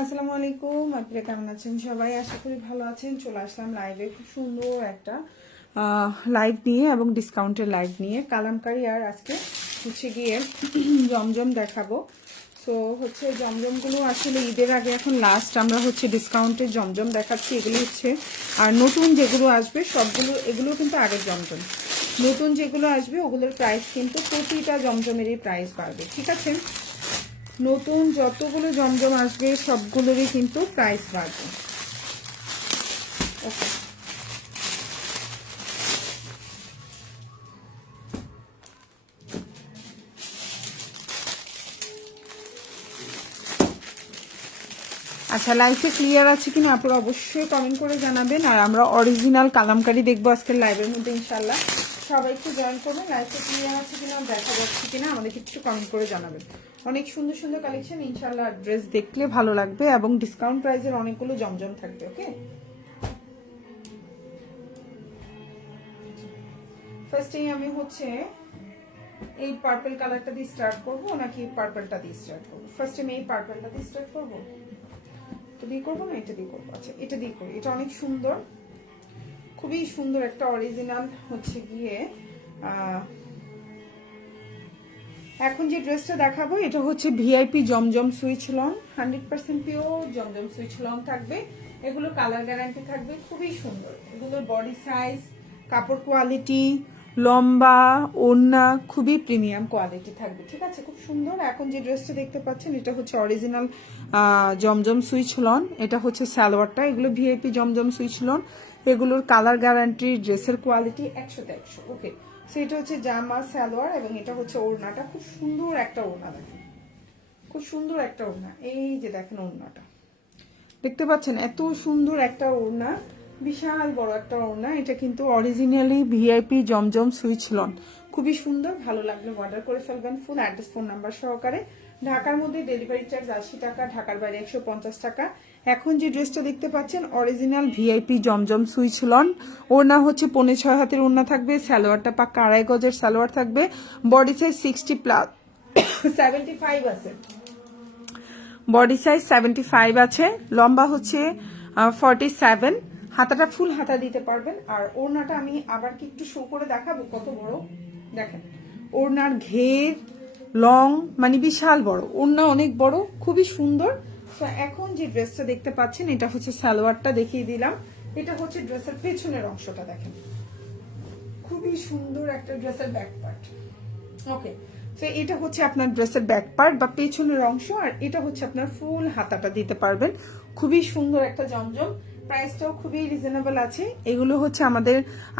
আসসালামু আলাইকুম, আপনারা কেমন আছেন সবাই? আশা করি ভালো আছেন। চলে আসলাম লাইভে, খুব সুন্দর একটা লাইভ নিয়ে এবং ডিসকাউন্টের লাইভ নিয়ে কালামকারী। আর আজকে হচ্ছে গিয়ে জমজম দেখাবো। সো হচ্ছে জমজমগুলো আসলে ঈদের আগে এখন লাস্ট আমরা হচ্ছে ডিসকাউন্টের জমজম দেখাচ্ছি। এগুলো হচ্ছে আর নতুন যেগুলো আসবে সবগুলো, এগুলো কিন্তু আগের জমজম। নতুন যেগুলো আসবে ওগুলোর প্রাইস কিন্তু প্রতিটা জমজমেরই প্রাইস বাড়বে, ঠিক আছে? নতুন যতগুলো জমজম আসবে সবগুলোরই কিন্তু প্রাইস বাড়বে। ওকে, আচ্ছা, লাইভে ক্লিয়ার আছে কিনা আপনারা অবশ্যই কমেন্ট করে জানাবেন। আর আমরা অরিজিনাল কালামকারী দেখবো আজকের লাইভের মধ্যে ইনশাল্লাহ। সবাই একটু জয়েন করবেন। লাইভে ক্লিয়ার আছে কিনা, দেখা যাচ্ছে কিনা আমাদেরকে একটু কমেন্ট করে জানাবেন। অনেক সুন্দর সুন্দর কালেকশন ইনশাল্লাহ। ড্রেস দেখলে ভালো লাগবে এবং ডিসকাউন্ট প্রাইসের অনেকগুলো জমজম থাকবে। ওকে, ফার্স্টেই আমি হচ্ছে এই পার্পল কালারটা দিয়ে স্টার্ট করবো নাকি পার্পলটা দিয়ে স্টার্ট করবো? ফার্স্টে আমি এই পার্পলটা দিয়ে স্টার্ট করবো। তো দিয়ে করবো না এটা দিয়ে করবো? আচ্ছা, এটা দিয়ে করি। এটা অনেক সুন্দর, খুবই সুন্দর একটা অরিজিনাল হচ্ছে গিয়ে এখন যে ড্রেসটা দেখাবো এটা হচ্ছে ভিআইপি জমজম সুইচ লং, 100% পিওর জমজম সুইচ লং থাকবে। এগুলো কালার গ্যারান্টি থাকবে, খুবই সুন্দর। এগুলোর বডি সাইজ, কাপড় কোয়ালিটি, লম্বা, ওড়না খুবই প্রিমিয়াম কোয়ালিটি থাকবে, ঠিক আছে? খুব সুন্দর। এখন যে ড্রেসটা দেখতে পাচ্ছেন এটা হচ্ছে অরিজিনাল জমজম সুইচ লন। এটা হচ্ছে সালোয়ারটা। এগুলো ভিআইপি জমজম সুইচ লন। এগুলোর কালার গ্যারান্টি, ড্রেসের কোয়ালিটি 100তে 100। ওকে, সেটা হচ্ছে জামা সালোয়ার এবং এটা হচ্ছে ওড়নাটা। খুব সুন্দর একটা ওড়না, দেখেন খুব সুন্দর একটা ওড়না। এই যে দেখেন ওড়নাটা দেখতে পাচ্ছেন, এত সুন্দর একটা ওড়না, বিশাল বড় একটা ওড়না। এটা কিন্তু অরিজিনালি ভিআইপি জমজম সুইচ লন, খুবই সুন্দর। ভালো লাগলে অর্ডার করে ফেলবেন। ফুল অ্যাড্রেস, ফোন নাম্বার সহকারে। ঢাকার মধ্যে ডেলিভারি চার্জ 80 টাকা, ঢাকার বাইরে 150 টাকা। এখন যে ড্রেসটা দেখতে পাচ্ছেন অরিজিনাল ভিআইপি জমজম সুইচ লন। ওড়না হচ্ছে 5.5 হাতের ওড়না থাকবে। সালোয়ারটা পাক্কা 2.5 গজের সালোয়ার থাকবে। বডি সাইজ 60+, 75 আছে। বডি সাইজ 75 আছে। লম্বা হচ্ছে 47। হাতাটা ফুল হাতা দিতে পারবেন। আর ওড়নাটা আমি আবার কি একটু শো করে দেখাবো কত বড়, দেখেন ওড়নার ঘের লং, মানে বিশাল বড় ওড়না, অনেক বড়, খুবই সুন্দর। তো এখন যে ড্রেসটা দেখতে পাচ্ছেন এটা হচ্ছে সালোয়ারটা দেখিয়ে দিলাম। এটা হচ্ছে ড্রেসের পেছনের অংশটা, দেখেন খুবই সুন্দর একটা ড্রেসের ব্যাক পার্ট। ওকে, তো এটা হচ্ছে আপনার ড্রেসের ব্যাক পার্ট বা পেছনের অংশ। আর এটা হচ্ছে আপনার ফুল হাতাটা দিতে পারবেন। খুবই সুন্দর একটা জমজম। প্রাইসটাও খুবই রিজনেবল আছে। এগুলো হচ্ছে আমাদের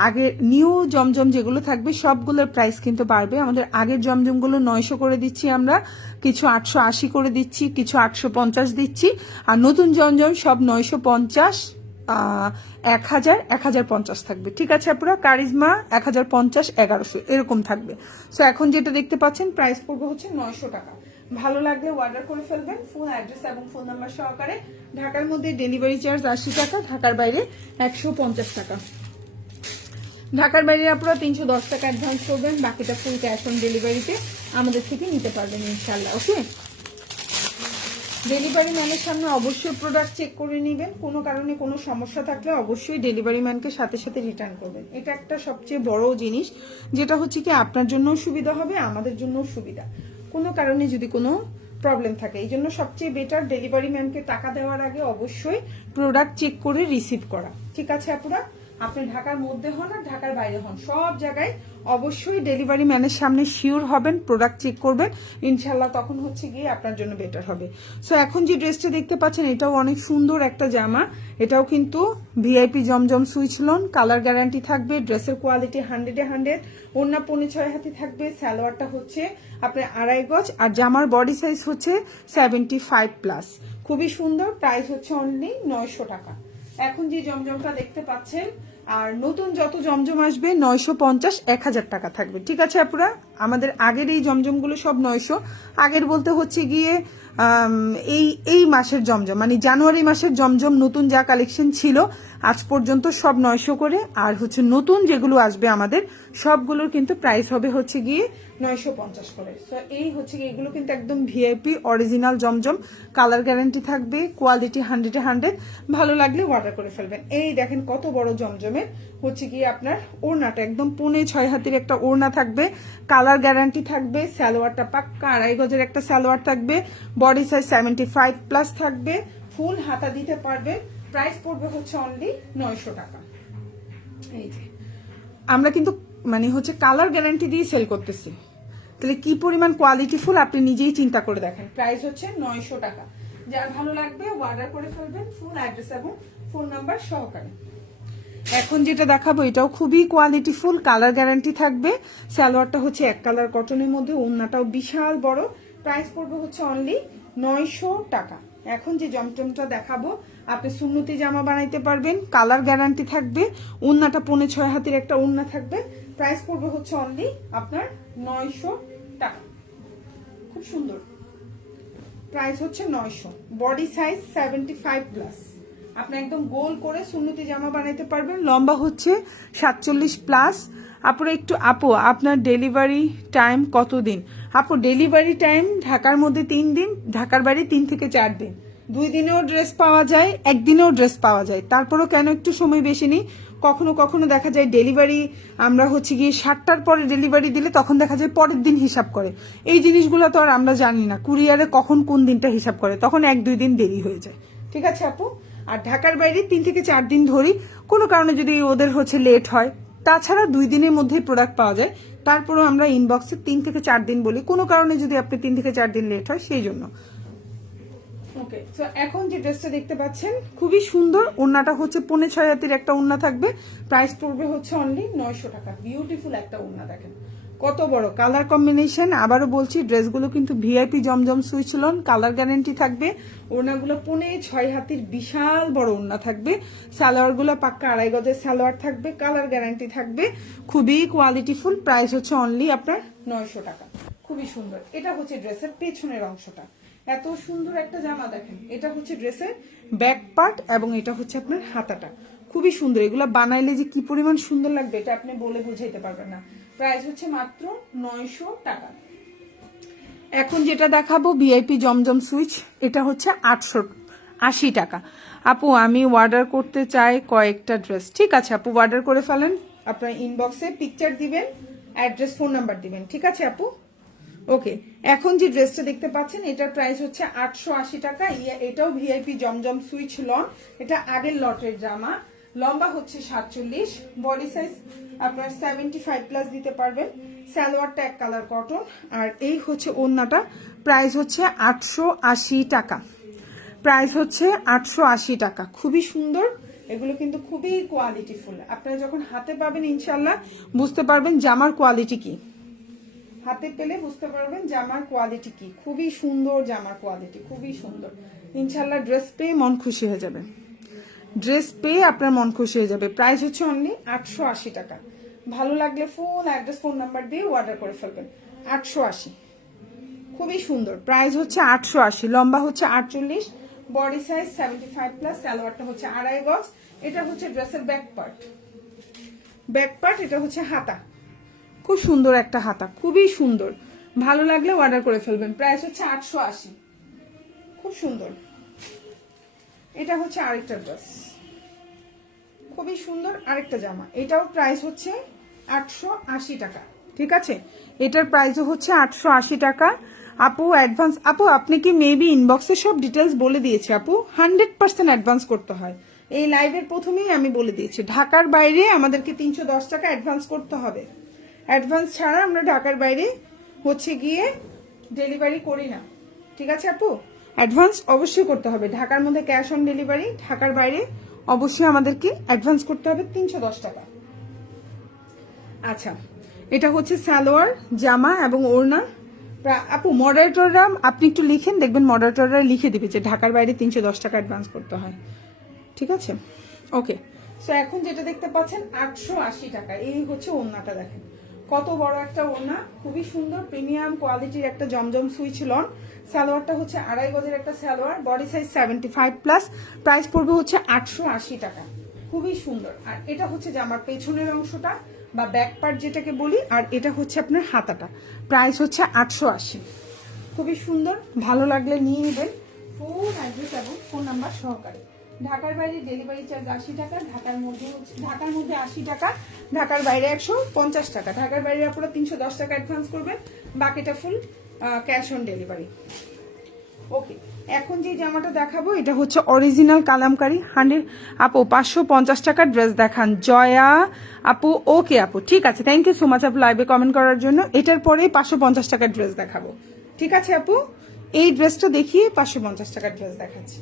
আগের নিউ জমজম যেগুলো থাকবে সবগুলোর প্রাইস কিন্তু বাড়বে। আমাদের আগের জমজমগুলো 900 করে দিচ্ছি আমরা, কিছু 880 করে দিচ্ছি, কিছু 850 দিচ্ছি। আর নতুন জমজম সব 950, 1000, 1050 থাকবে, ঠিক আছে? পুরো কারিজমা 1050, 1100 এরকম থাকবে। সো এখন যেটা দেখতে পাচ্ছেন প্রাইস পড়বে হচ্ছে 900 টাকা। ভালো লাগলে অর্ডার করে ফেলবেন ফুল অ্যাড্রেস এবং ফোন নাম্বার সহকারে। ঢাকার মধ্যে ডেলিভারি চার্জ 80 টাকা, ঢাকার বাইরে 150 টাকা। ঢাকার বাইরে আপনারা 310 টাকা অ্যাডভান্স করবেন, বাকিটা ফুল ক্যাশ অন ডেলিভারিতে আমাদের থেকে নিতে পারবেন ইনশাল্লাহ। ওকে, ডেলিভারি ম্যানের সামনে অবশ্যই প্রোডাক্ট চেক করে নেবেন। কোনো কারণে কোনো সমস্যা থাকলে অবশ্যই ডেলিভারি ম্যানকে সাথে সাথে রিটার্ন করবেন। এটা একটা সবচেয়ে বড় জিনিস, যেটা হচ্ছে কি আপনার জন্য সুবিধা হবে, আমাদের জন্য সুবিধা। কোনো কারণে যদি কোনো প্রবলেম থাকে, এই জন্য সবচেয়ে বেটার ডেলিভারি ম্যানকে টাকা দেওয়ার আগে অবশ্যই প্রোডাক্ট চেক করে রিসিভ করা, ঠিক আছে আপুরা? আপনি ঢাকার মধ্যে হন আর ঢাকার বাইরে হন, সব জায়গায় অবশ্যই ডেলিভারি ম্যানের সামনে শিওর হবেন, প্রোডাক্ট চেক করবেন ইনশাল্লাহ, তখন হচ্ছে গিয়ে আপনার জন্য বেটার হবে। সো এখন যে ড্রেসটা দেখতে পাচ্ছেন এটাও অনেক সুন্দর একটা জামা। এটাও কিন্তু ভিআইপি জমজম সুইচ লন, কালার গ্যারান্টি থাকবে, ড্রেসের কোয়ালিটি 100-এ 100। ওড়না 5.5 হাতে থাকবে। সালোয়ারটা হচ্ছে আপনার 2.5 গজ আর জামার বডি সাইজ হচ্ছে 75+। খুবই সুন্দর। প্রাইস হচ্ছে অনলি 900 টাকা। এখন যে জমজমটা দেখতে পাচ্ছেন আর নতুন যত জমজম আসবে 950 1000 টাকা থাকবে, ঠিক আছে আপুরা। আমাদের আগের এই জমজমগুলো সব 900, আগের বলতে হচ্ছে গিয়ে এই মাসের জমজম মানে জানুয়ারি মাসের জমজম নতুন যা কালেকশন ছিল আজ পর্যন্ত সব 900 করে। আর হচ্ছে নতুন যেগুলো আসবে আমাদের সবগুলোর কিন্তু প্রাইস হবে হচ্ছে গিয়ে 950 করে। সো এই হচ্ছে গিয়ে এগুলো কিন্তু একদম ভিআইপি অরিজিনাল জমজম, কালার গ্যারান্টি থাকবে, কোয়ালিটি 100-এ 100। ভালো লাগলে অর্ডার করে ফেলবেন। এই দেখেন কত বড় জমজমের হচ্ছে গিয়ে আপনার ওড়নাটা একদম 5.5 হাতের একটা ওড়না থাকবে, কালার গ্যারান্টি থাকবে, সালোয়ারটা পাক্কা 2.5 গজের একটা সালোয়ার থাকবে, বডি সাইজ 75+ থাকবে, ফুল হাতা দিতে পারবে। প্রাইস পড়বে হচ্ছে অনলি 900 টাকা। এই যে আমরা কিন্তু মানে হচ্ছে কালার গ্যারান্টি দিয়ে সেল করতেছি, তাহলে কি পরিমাণ কোয়ালিটিফুল আপনি নিজেই চিন্তা করে দেখেন। প্রাইস হচ্ছে 900 টাকা। যার ভালো লাগবে অর্ডার করে ফেলবেন ফুল অ্যাড্রেস এবং ফোন নাম্বার সহকারে। এখন যেটা দেখাবো এটাও খুবই কোয়ালিটিফুল, কালার গ্যারান্টি থাকবে, সালোয়ারটা হচ্ছে এক কালার কটনের মধ্যে, ওড়নাটাও বিশাল বড়। প্রাইস পড়বে হচ্ছে অনলি 900 টাকা। এখন যে জমজমটা দেখাবো আপনি সুন্নতি জামা বানাইতে পারবেন, কালার গ্যারান্টি থাকবে, ওড়নাটা 5.5 হাতের একটা ওড়না থাকবে। প্রাইস পড়বে হচ্ছে অনলি আপনার 900 টাকা। খুব সুন্দর, প্রাইস হচ্ছে 900, বডি সাইজ 75+। আপনি একদম গোল করে সুন্নতি জামা বানাইতে পারবেন, লম্বা হচ্ছে 47+। আপনারা একটু আপনার ডেলিভারি টাইম কতদিন? ডেলিভারি টাইম ঢাকার মধ্যে 3 দিন, ঢাকার বাইরে 3 থেকে 4 দিন। 2 দিনেও ড্রেস পাওয়া যায়, একদিনেও ড্রেস পাওয়া যায়। তারপরও কেন একটু সময় বেশি নিই, কখনো কখনো দেখা যায় ডেলিভারি আমরা হচ্ছে গিয়ে 7টার পরে ডেলিভারি দিলে তখন দেখা যায় পরের দিন হিসাব করে। এই জিনিসগুলো তো আর আমরা জানি না কুরিয়ারে কখন কোন দিনটা হিসাব করে, তখন 1-2 দিন দেরি হয়ে যায়, ঠিক আছে আপু। আর ঢাকার বাইরে 3 থেকে 4 দিন ধরি, কোনো কারণে যদি ওদের হচ্ছে লেট হয়। তাছাড়া 2 দিনের মধ্যেই প্রোডাক্ট পাওয়া যায়। তারপরেও আমরা ইনবক্সে 3 থেকে 4 দিন বলি, কোনো কারণে যদি আপনি 3 থেকে 4 দিন লেট হয় সেই জন্য। ওকে, সো এখন যে ড্রেসটা দেখতে পাচ্ছেন খুবই সুন্দর, ওড়নাটা হচ্ছে 5.5 হাতের একটা ওড়না থাকবে, প্রাইস পড়বে হচ্ছে অনলি 900 টাকা। বিউটিফুল একটা ওড়না, দেখেন কত বড় কালার কম্বিনেশন। আবারও বলছি ড্রেসগুলো কিন্তু ভিআইপি জমজম সুইচ লন, কালার গ্যারান্টি থাকবে, ওড়নাগুলো 5.5 হাতের বিশাল বড় ওড়না থাকবে, সালোয়ারগুলো পাক্কা 2.5 গজের সালোয়ার থাকবে, কালার গ্যারান্টি থাকবে, খুবই কোয়ালিটিফুল। প্রাইস হচ্ছে অনলি আপনার 900 টাকা। খুবই সুন্দর। এটা হচ্ছে ড্রেসের পেছনের অংশটা, এত সুন্দর একটা জামা দেখেন। এটা হচ্ছে ড্রেসের ব্যাক পার্ট এবং এটা হচ্ছে আপনার হাতাটা, খুবই সুন্দর। এগুলা বানাইলে যে কি পরিমাণ সুন্দর লাগবে এটা আপনি বলে বুঝাইতে পারবেন না। প্রাইস হচ্ছে মাত্র 900 টাকা। এখন যেটা দেখাবো ভিআইপি জমজম সুইচ, এটা হচ্ছে 880 টাকা। আপু আমি অর্ডার করতে চাই কয়েকটা ড্রেস। ঠিক আছে আপু, অর্ডার করে ফেলেন, আপনার ইনবক্সে পিকচার দিবেন, অ্যাড্রেস ফোন নাম্বার দিবেন, ঠিক আছে আপু। ওকে, এখন যে ড্রেসটা দেখতে পাচ্ছেন এটার প্রাইস হচ্ছে 880 টাকা। এটাও ভিআইপি জমজম সুইচ লন, এটা আগের লটের জামা, লম্বা হচ্ছে 47, বডি সাইজ আপনার 75+ দিতে পারবেন, সালোয়ারটা এক কালার কটন, আর এই হচ্ছে ওড়নাটা। প্রাইস হচ্ছে 880 টাকা। প্রাইস হচ্ছে 880 টাকা। খুবই সুন্দর, এগুলো কিন্তু খুবই কোয়ালিটিফুল। আপনারা যখন হাতে পাবেন ইনশাল্লাহ বুঝতে পারবেন জামার কোয়ালিটি কি, হাতে পেলে বুঝতে পারবেন জামার কোয়ালিটি কি। খুবই সুন্দর জামার কোয়ালিটি, খুবই সুন্দর। ইনশাল্লাহ ড্রেস পেয়ে মন খুশি হয়ে যাবে, ড্রেস পেয়ে আপনার মন খুশি হয়ে যাবে। প্রাইস হচ্ছে অনলি 880 টাকা। ভালো লাগলে ফুল অ্যাড্রেস ফোন নাম্বার দিয়ে অর্ডার করে ফেলবেন। 880, খুবই সুন্দর। প্রাইস হচ্ছে 880, লম্বা হচ্ছে 48, বডি সাইজ 75+, সালোয়ারটা হচ্ছে 2.5 গজ। এটা হচ্ছে ড্রেসের ব্যাক পার্ট, ব্যাক পার্ট। এটা হচ্ছে হাতা, খুব সুন্দর একটা হাতা, খুবই সুন্দর। ভালো লাগলে অর্ডার করে ফেলবেন। প্রাইস হচ্ছে 880, খুব সুন্দর। এটা হচ্ছে আরেকটা ড্রেস, খুবই সুন্দর আরেকটা জামা, এটাও প্রাইস হচ্ছে 880 টাকা, ঠিক আছে। এটার প্রাইসও হচ্ছে 880 টাকা। আপু অ্যাডভান্স, আপু আপনি কি মেবি ইনবক্সে সব ডিটেলস বলে দিয়েছে আপু, 100% অ্যাডভান্স করতে হয়। এই লাইভের প্রথমেই আমি বলে দিয়েছি, ঢাকার বাইরে আমাদেরকে 310 টাকা অ্যাডভান্স করতে হবে। অ্যাডভান্স ছাড়া আমরা ঢাকার বাইরে হচ্ছে গিয়ে ডেলিভারি করি না, ঠিক আছে আপু। অ্যাডভান্স অবশ্যই করতে হবে, ঢাকার মধ্যে ক্যাশ অন ডেলিভারি, ঢাকার বাইরে অবশ্যই আমাদেরকে অ্যাডভান্স করতে হবে 310 টাকা। আচ্ছা, এটা হচ্ছে সালোয়ার, জামা এবং ওড়না। আপু মডারেটররা আপনি একটু লিখেন, দেখবেন মডারেটররা লিখে দিবে যে ঢাকার বাইরে 310 টাকা অ্যাডভান্স করতে হয়, ঠিক আছে। ওকে, সো এখন যেটা দেখতে পাচ্ছেন 880 টাকা। এই হচ্ছে ওড়নাটা, দেখেন কত বড় একটা ওড়না, খুবই সুন্দর প্রিমিয়াম কোয়ালিটির একটা জমজম সুইচ লন। সালোয়ারটা হচ্ছে 2.5 গজের একটা সালোয়ার, বডি সাইজ 75+, প্রাইস পড়বে হচ্ছে 880 টাকা। খুবই সুন্দর। আর এটা হচ্ছে জামার পেছনের অংশটা বা ব্যাক পার্ট যেটাকে বলি, আর এটা হচ্ছে আপনার হাতাটা। প্রাইস হচ্ছে 880। খুবই সুন্দর, ভালো লাগলে নিয়ে নেবেন। ফুল অ্যাড্রেস এবং ফোন নাম্বার সহকারে। ঢাকার বাইরে ডেলিভারি চার্জ 80 টাকা, ঢাকার মধ্যে 80 টাকা, ঢাকার বাইরে 150 টাকা। ঢাকার বাইরে আপনারা 310 টাকা অ্যাডভান্স করবেন, বাকিটা ফুল ক্যাশ অন ডেলিভারি। ওকে, এখন যে জামাটা দেখাবো এটা হচ্ছে অরিজিনাল কালামকারী 100। আপু 550 টাকার ড্রেস দেখান জয়া আপু। ওকে আপু, ঠিক আছে, থ্যাংক ইউ সো মাচ আপু লাইভে কমেন্ট করার জন্য। এটার পরে 550 টাকার ড্রেস দেখাবো, ঠিক আছে আপু। এই ড্রেসটা দেখিয়ে 550 টাকার ড্রেস দেখাচ্ছি।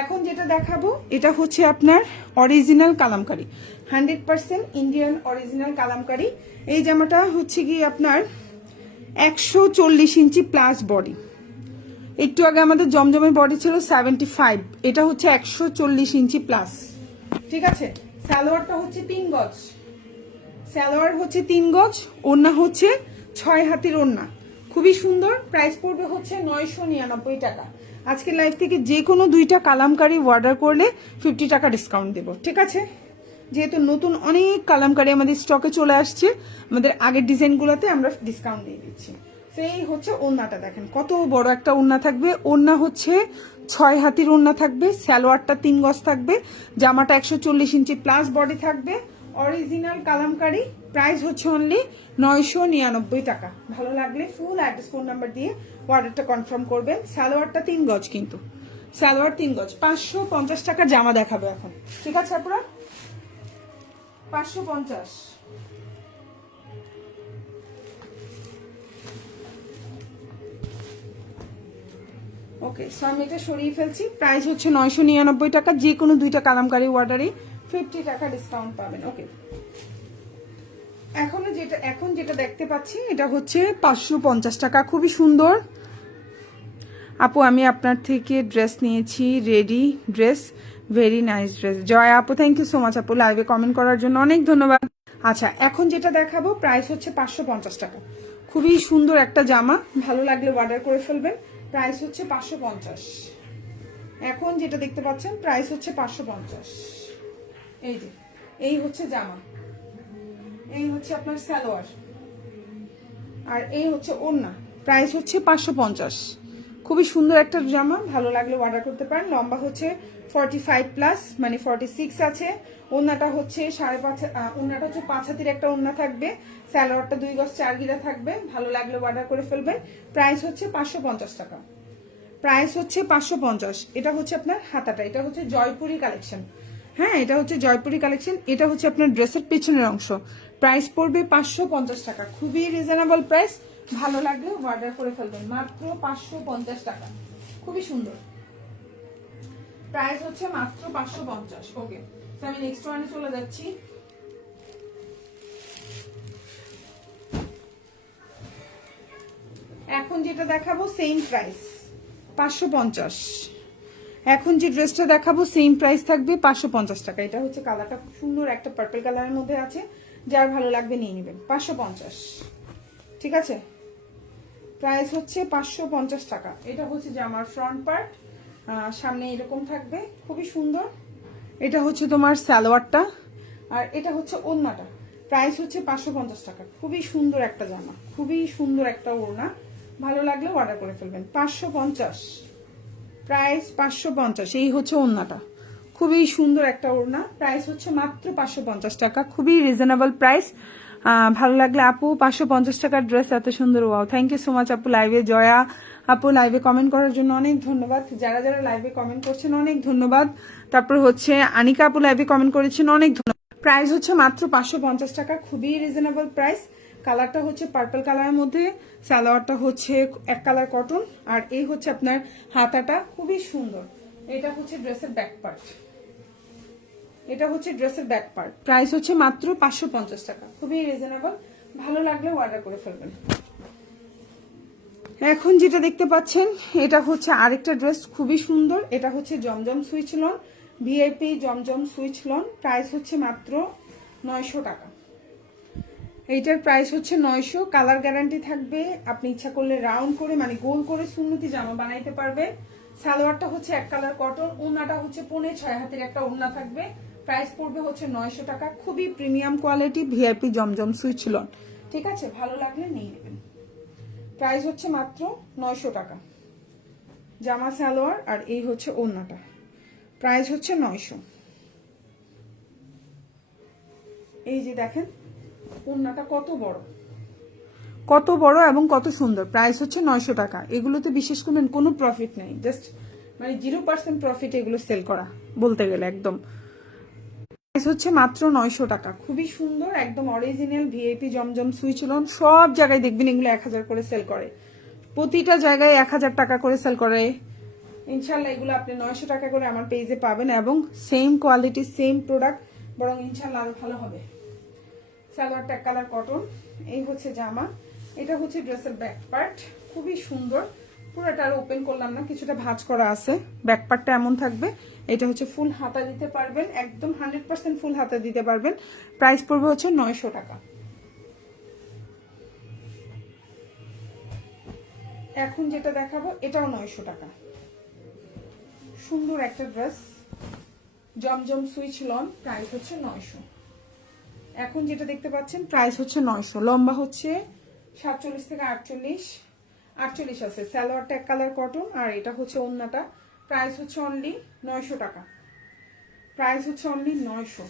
এখন যেটা দেখাবো এটা হচ্ছে আপনার original Kalamkari, 100% Indian original Kalamkari. এই জামাটা হচ্ছে কি আপনার 140 ইঞ্চি প্লাস বডি। একটু আগে আমাদের জমজমের বডি ছিল 75, এটা হচ্ছে 140 ইঞ্চি প্লাস, ঠিক আছে। সালোয়ারটা হচ্ছে 3 গজ, সালোয়ার হচ্ছে 3 গজ, ওড়না হচ্ছে 6 হাতের ওড়না, খুবই সুন্দর। প্রাইস পড়বে হচ্ছে 999 টাকা। আজকের লাইভ থেকে যে কোনো 2টা কালামকারী অর্ডার করলে 50 টাকা ডিসকাউন্ট দেবো, ঠিক আছে। যেহেতু নতুন অনেক কালামকারী আমাদের স্টকে চলে আসছে, আমাদের আগের ডিজাইনগুলোতে আমরা ডিসকাউন্ট দিয়ে দিচ্ছি। সেই হচ্ছে ওড়নাটা, দেখেন কত বড় একটা ওড়না থাকবে। ওড়না হচ্ছে 6 হাতির ওড়না থাকবে, সালোয়ারটা 3 গজ থাকবে, জামাটা 140 ইঞ্চি প্লাস বডি থাকবে, অরিজিনাল কালামকারী। প্রাইস হচ্ছে অনলি 999 টাকা। ভালো লাগলে ফুল অ্যাড্রেস ফোন নাম্বার দিয়ে অর্ডারটা কনফার্ম করবেন। সালোয়ারটা 3 গজ, কিন্তু সালোয়ার 3 গজ। 550 টাকা জামা দেখাবো এখন, ঠিক আছে আপনারা। 550। ওকে, সো আমি এটা সরিয়ে ফেলছি। প্রাইস হচ্ছে 999 টাকা। যে কোনো 2টা কালামকারী অর্ডারে 50 টাকা ডিসকাউন্ট পাবেন। ওকে, এখন যেটা দেখতে পাচ্ছি এটা হচ্ছে 550 টাকা, খুবই সুন্দর। আপু আমি আপনার থেকে ড্রেস নিয়েছি, ready dress, very nice dress. Joy আপু, থ্যাংক ইউ সো মাচ আপু লাইভে কমেন্ট করার জন্য, অনেক ধন্যবাদ। আচ্ছা, এখন যেটা দেখাবো প্রাইস হচ্ছে 550 টাকা। খুবই সুন্দর একটা জামা, ভালো লাগলে অর্ডার করে ফেলবেন। প্রাইস হচ্ছে 550। এখন যেটা দেখতে পাচ্ছেন প্রাইস হচ্ছে 550। এই যে, এই হচ্ছে জামা, এই হচ্ছে আপনার সালোয়ার, আর এই হচ্ছে ওড়না। প্রাইস হচ্ছে 550। খুবই সুন্দর একটা জামা, ভালো লাগলে অর্ডার করতে পারেন। লম্বা হচ্ছে 45+, মানে 46 আছে। ওড়নাটা হচ্ছে 5.5, ওড়নাটা হচ্ছে 5 হাতের একটা ওড়না থাকবে, সালোয়ারটা 2 গজ 4 গিরা থাকবে। ভালো লাগলে অর্ডার করে ফেলবেন। প্রাইস হচ্ছে 550 টাকা। প্রাইস হচ্ছে 550। এটা হচ্ছে আপনার হাতাটা, এটা হচ্ছে জয়পুরি কালেকশন। হ্যাঁ, এটা হচ্ছে জয়পুরি কালেকশন। এটা হচ্ছে আপনার ড্রেসের পেছনের অংশ। প্রাইস পড়বে 550 টাকা, খুবই রিজনেবল প্রাইস। ভালো লাগলে অর্ডার করে ফেলবেন, মাত্র 550 টাকা। খুবই সুন্দর, প্রাইস হচ্ছে মাত্র 550। ওকে, তো আমি নেক্সট ওয়ানে চলে যাচ্ছি। এখন যেটা দেখাবো সেম প্রাইস 550। এখন যে ড্রেসটা দেখাবো সেম প্রাইস থাকবে 550 টাকা। এটা হচ্ছে কালারটা খুব সুন্দর, একটা পার্পল কালারের মধ্যে আছে, যার ভালো লাগবে নিয়ে নেবেন। 550, ঠিক আছে। প্রাইস হচ্ছে 550 টাকা। এটা হচ্ছে যে আমার ফ্রন্ট পার্ট, সামনে এরকম থাকবে, খুবই সুন্দর। এটা হচ্ছে তোমার সালোয়ারটা, আর এটা হচ্ছে ওড়নাটা। প্রাইস হচ্ছে 550 টাকা। খুবই সুন্দর একটা জামা, খুবই সুন্দর একটা ওড়না, ভালো লাগলে অর্ডার করে ফেলবেন। 550, প্রাইস 550। এই হচ্ছে ওড়নাটা, খুবই সুন্দর একটা ওড়না। প্রাইস হচ্ছে মাত্র 550 টাকা, খুবই রিজনেবল প্রাইস। ভালো লাগলে আপু 550 টাকার ড্রেস এত সুন্দর, wow, thank you so much আপু লাইভে। জয়া আপু লাইভে কমেন্ট করার জন্য অনেক ধন্যবাদ। যারা যারা লাইভে কমেন্ট করছেন অনেক ধন্যবাদ। তারপর হচ্ছে আনিকা আপু লাইভে কমেন্ট করেছেন, অনেক ধন্যবাদ। প্রাইস হচ্ছে মাত্র 550 টাকা, খুবই রিজনেবল প্রাইস। কালারটা হচ্ছে পার্পল কালারের মধ্যে, সালোয়ারটা হচ্ছে এক কালার কটন, আর এই হচ্ছে আপনার হাতাটা, খুবই সুন্দর। এটা হচ্ছে ড্রেসের ব্যাক পার্ট, এটা হচ্ছে ড্রেসের ব্যাক পার্ট। প্রাইস হচ্ছে মাত্র 550 টাকা, খুবই রিজনেবল। ভালো লাগলে অর্ডার করে ফেলবেন। এখন যেটা দেখতে পাচ্ছেন এটা হচ্ছে আরেকটা ড্রেস, খুবই সুন্দর। এটা হচ্ছে জমজম সুইচ লন, ভিআইপি জমজম সুইচ লন, প্রাইস হচ্ছে মাত্র 900 টাকা। এইটার প্রাইস হচ্ছে 900, কালার গ্যারান্টি থাকবে। আপনি ইচ্ছা করলে রাউন্ড করে মানে গোল করে সুন্নতি জামা বানাইতে পারবে। সালোয়ারটা হচ্ছে এক কালার কটন, ওড়নাটা হচ্ছে 5.5 হাতের একটা ওড়না থাকবে। প্রাইস পড়বে হচ্ছে 900 টাকা। খুবই প্রিমিয়াম কোয়ালিটি ভিআইপি জমজম সুইচ লন, ঠিক আছে? ভালো লাগলে নিয়ে নেবেন। প্রাইস হচ্ছে মাত্র 900 টাকা। জামা সালোয়ার আর এই হচ্ছে ওড়নাটা, প্রাইস হচ্ছে 900। এই যে দেখেন ওড়নাটা কত বড়, কত বড় এবং কত সুন্দর। প্রাইস হচ্ছে 900 টাকা। এগুলোতে বিশেষ করে কোনো প্রফিট নেই, জাস্ট মানে 0% প্রফিট এগুলো সেল করা বলতে গেলে একদম। প্রাইস হচ্ছে মাত্র 900 টাকা। খুবই সুন্দর, একদম অরিজিনাল ভিআইপি জমজম সুইচ লন। সব জায়গায় দেখবেন এগুলো 1000 করে সেল করে, প্রতিটা জায়গায় 1000 টাকা করে সেল করে। ইনশাল্লাহ এগুলো আপনি 900 টাকা করে আমার পেজে পাবেন এবং সেম কোয়ালিটি সেম প্রোডাক্ট, বরং ইনশাল্লাহ আরো ভালো হবে। সালোয়ারটা এক কালার কটন, এই হচ্ছে জামা, এটা হচ্ছে ড্রেসের ব্যাক পার্ট। খুবই সুন্দর, পুরোটা আর ওপেন করলাম না, কিছুটা ভাঁজ করা আছে। ব্যাক পার্টটা এমন থাকবে। এটা হচ্ছে ফুল হাতা দিতে পারবেন, একদম 100% ফুল হাতা দিতে পারবেন। প্রাইস পড়বে হচ্ছে 900 টাকা। এখন যেটা দেখাবো এটাও 900 টাকা। সুন্দর একটা ড্রেস, জমজম সুইচ লন, প্রাইস হচ্ছে 900। এখন যেটা দেখতে পাচ্ছেন প্রাইস হচ্ছে 900। লম্বা হচ্ছে 47 থেকে 48 আছে। সালোয়ারটা এক কালার কটন আর এটা হচ্ছে ওড়নাটা। প্রাইস হচ্ছে অনলি 900 টাকা। প্রাইস হচ্ছে অনলি 900।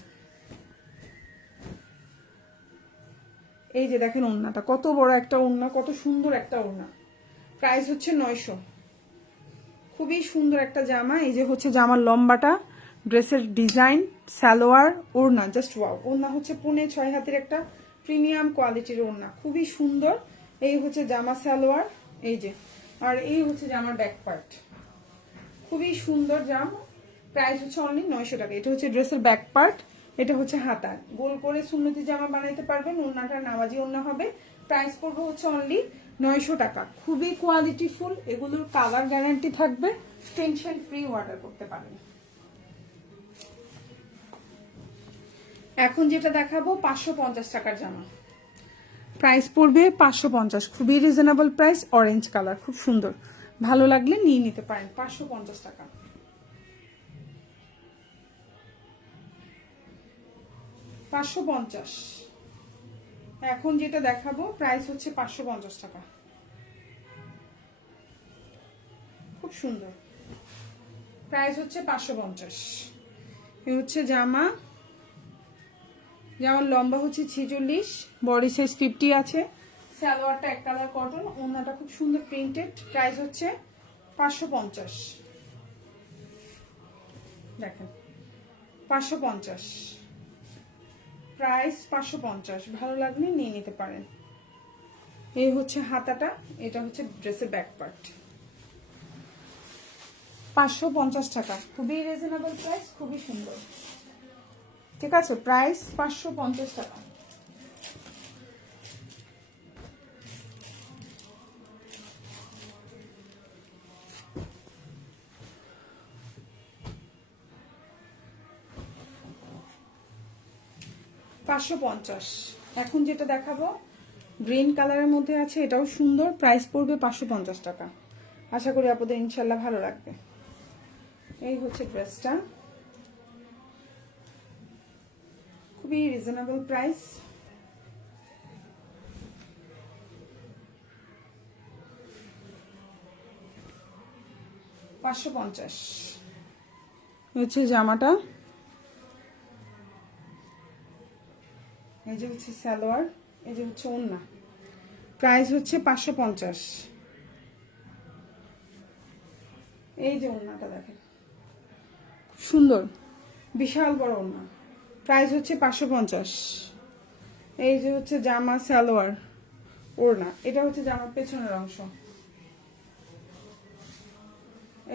এই যে দেখেন ওড়নাটা কত বড় একটা ওড়না, কত সুন্দর একটা ওড়না। প্রাইস হচ্ছে 900। খুবই সুন্দর একটা জামা। এই যে হচ্ছে জামার লম্বাটা, ড্রেসের ডিজাইন, সালোয়ার, ওড়না জাস্ট ওয়াও। ওড়না হচ্ছে 5.5 হাতের একটা প্রিমিয়াম কোয়ালিটির ওড়না, খুবই সুন্দর। এই হচ্ছে জামা সালোয়ার, এই যে, আর এই হচ্ছে জামার ব্যাক পার্ট। খুবই সুন্দর জামা। প্রাইস হচ্ছে অনলি 900 টাকা। এটা হচ্ছে ড্রেসের ব্যাক পার্ট, এটা হচ্ছে হাতা। গোল করে সুন্নতি জামা বানাইতে পারবেন, ওড়নাটা নামাজি ওড়না হবে। প্রাইস পড়বে হচ্ছে অনলি 900 টাকা। খুবই কোয়ালিটিফুল, এগুলোর কালার গ্যারান্টি থাকবে, টেনশন ফ্রি অর্ডার করতে পারেন। এখন যেটা দেখাবো 550 টাকার জামা, প্রাইস পড়বে 550। খুবই রিজনেবল প্রাইস, অরেঞ্জ কালার, খুব সুন্দর। ভালো লাগলে নিয়ে নিতে পারেন। 550 টাকা। 550। এখন যেটা দেখাবো প্রাইস হচ্ছে 550 টাকা। খুব সুন্দর, প্রাইস হচ্ছে 550। এই হচ্ছে জামা, যেমন লম্বা হচ্ছে 46, বডি সাইজ 50 আছে। সালোয়ারটা এক কালার কটন, ওড়নাটা খুব সুন্দর প্রিন্টেড। প্রাইস হচ্ছে 550। দেখেন 550, প্রাইস 550। ভালো লাগলে নিয়ে নিতে পারেন। এই হচ্ছে হাতাটা, এটা হচ্ছে ড্রেসের ব্যাক পার্ট। 550 টাকা, খুবই রিজনেবল প্রাইস, খুবই সুন্দর। ঠিক আছে, প্রাইস 550 টাকা। এখন যেটা দেখাবো গ্রিন কালারের মধ্যে আছে, এটাও সুন্দর। প্রাইস পড়বে 550 টাকা। আশা করি আপনাদের ইনশাল্লাহ ভালো লাগবে। এই হচ্ছে ড্রেসটা, খুবই রিজনেবল প্রাইস। $550 হচ্ছে জামাটা। এই যে হচ্ছে সালোয়ার, এই যে হচ্ছে ওড়না। প্রাইস হচ্ছে 550। এই যে ওড়নাটা দেখেন, সুন্দর, বিশাল বড় ওড়না। প্রাইস হচ্ছে 550। এই যে হচ্ছে জামা সালোয়ার ওড়না, এটা হচ্ছে জামার পেছনের অংশ।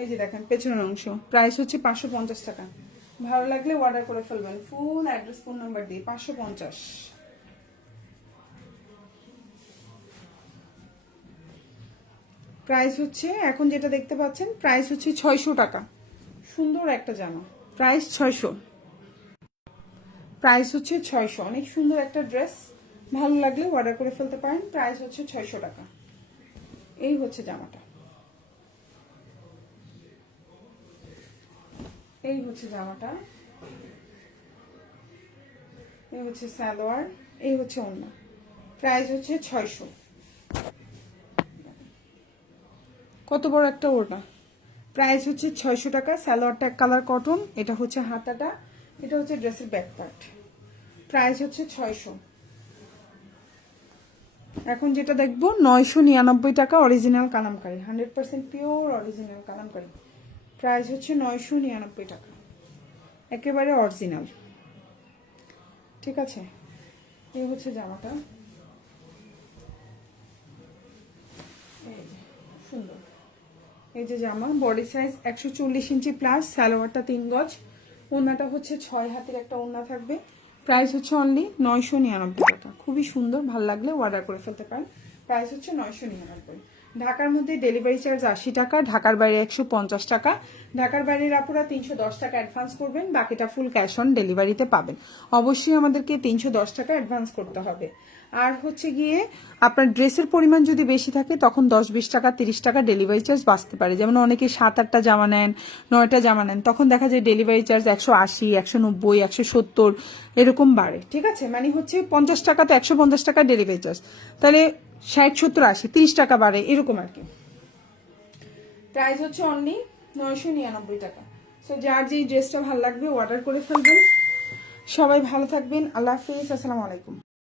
এই যে দেখেন পেছনের অংশ। প্রাইস হচ্ছে 550 টাকা। ভালো লাগলে অর্ডার করে ফেলবেন, ফুল অ্যাড্রেস ফোন নাম্বার দিয়ে। 550। প্রাইস হচ্ছে, এখন যেটা দেখতে পাচ্ছেন প্রাইস হচ্ছে 600 টাকা। সুন্দর একটা জামা, প্রাইস 600, প্রাইস হচ্ছে 600। অনেক সুন্দর একটা ড্রেস, ভালো লাগলে অর্ডার করে ফেলতে পারেন। প্রাইস হচ্ছে 600 টাকা। এই হচ্ছে জামাটা, এই হচ্ছে জামাটা, এই হচ্ছে সালোয়ার, এই হচ্ছে ওড়না। প্রাইস হচ্ছে 600। কত বড় একটা ওড়না। প্রাইস হচ্ছে 600 টাকা। সালোয়ারটা এক কালার কটন, এটা হচ্ছে হাতাটা, এটা হচ্ছে ড্রেসের ব্যাক পার্ট। প্রাইস হচ্ছে 600। এখন যেটা দেখবো 999 টাকা, original Kalamkari, 100% pure original Kalamkari. Price হচ্ছে 999 টাকা, একেবারে অরিজিনাল। ঠিক আছে, এই হচ্ছে জামাটা, এই যে সুন্দর, এই যে জামা, বডি সাইজ 140 ইঞ্চি প্লাস, সালোয়ারটা 3 গজ, ওড়নাটা হচ্ছে 6 হাতের একটা ওড়না থাকবে। প্রাইস হচ্ছে অনলি 999 টাকা। খুবই সুন্দর, ভালো লাগলে অর্ডার করে ফেলতে পারেন। প্রাইস হচ্ছে 999। ঢাকার মধ্যে ডেলিভারি চার্জ 80 টাকা, ঢাকার বাইরে 150 টাকা। ঢাকার বাইরের আপুরা 310 টাকা অ্যাডভান্স করবেন, বাকিটা ফুল ক্যাশ অন ডেলিভারিতে পাবেন। অবশ্যই আমাদেরকে 310 টাকা অ্যাডভান্স করতে হবে। আর হচ্ছে গিয়ে আপনার ড্রেসের পরিমাণ যদি বেশি থাকে তখন 10-20 টাকা 30 টাকা ডেলিভারি চার্জ বাঁচতে পারে। যেমন অনেকে 7-8টা জামা নেন, 9টা জামা নেন, তখন দেখা যায় ডেলিভারি চার্জ 180, 190, 170 এরকম বাড়ে। ঠিক আছে, মানে হচ্ছে 50 টাকা তো 150 টাকা ডেলিভারি চার্জ, তাহলে 60, 70, 80, 30 টাকা বাড়ে এরকম আর কি। প্রাইস হচ্ছে অনলি 999 টাকা। সো যার যেই ড্রেসটা ভালো লাগবে অর্ডার করে ফেলবেন। সবাই ভালো থাকবেন, আল্লাহ হাফিজ, আসসালামু আলাইকুম।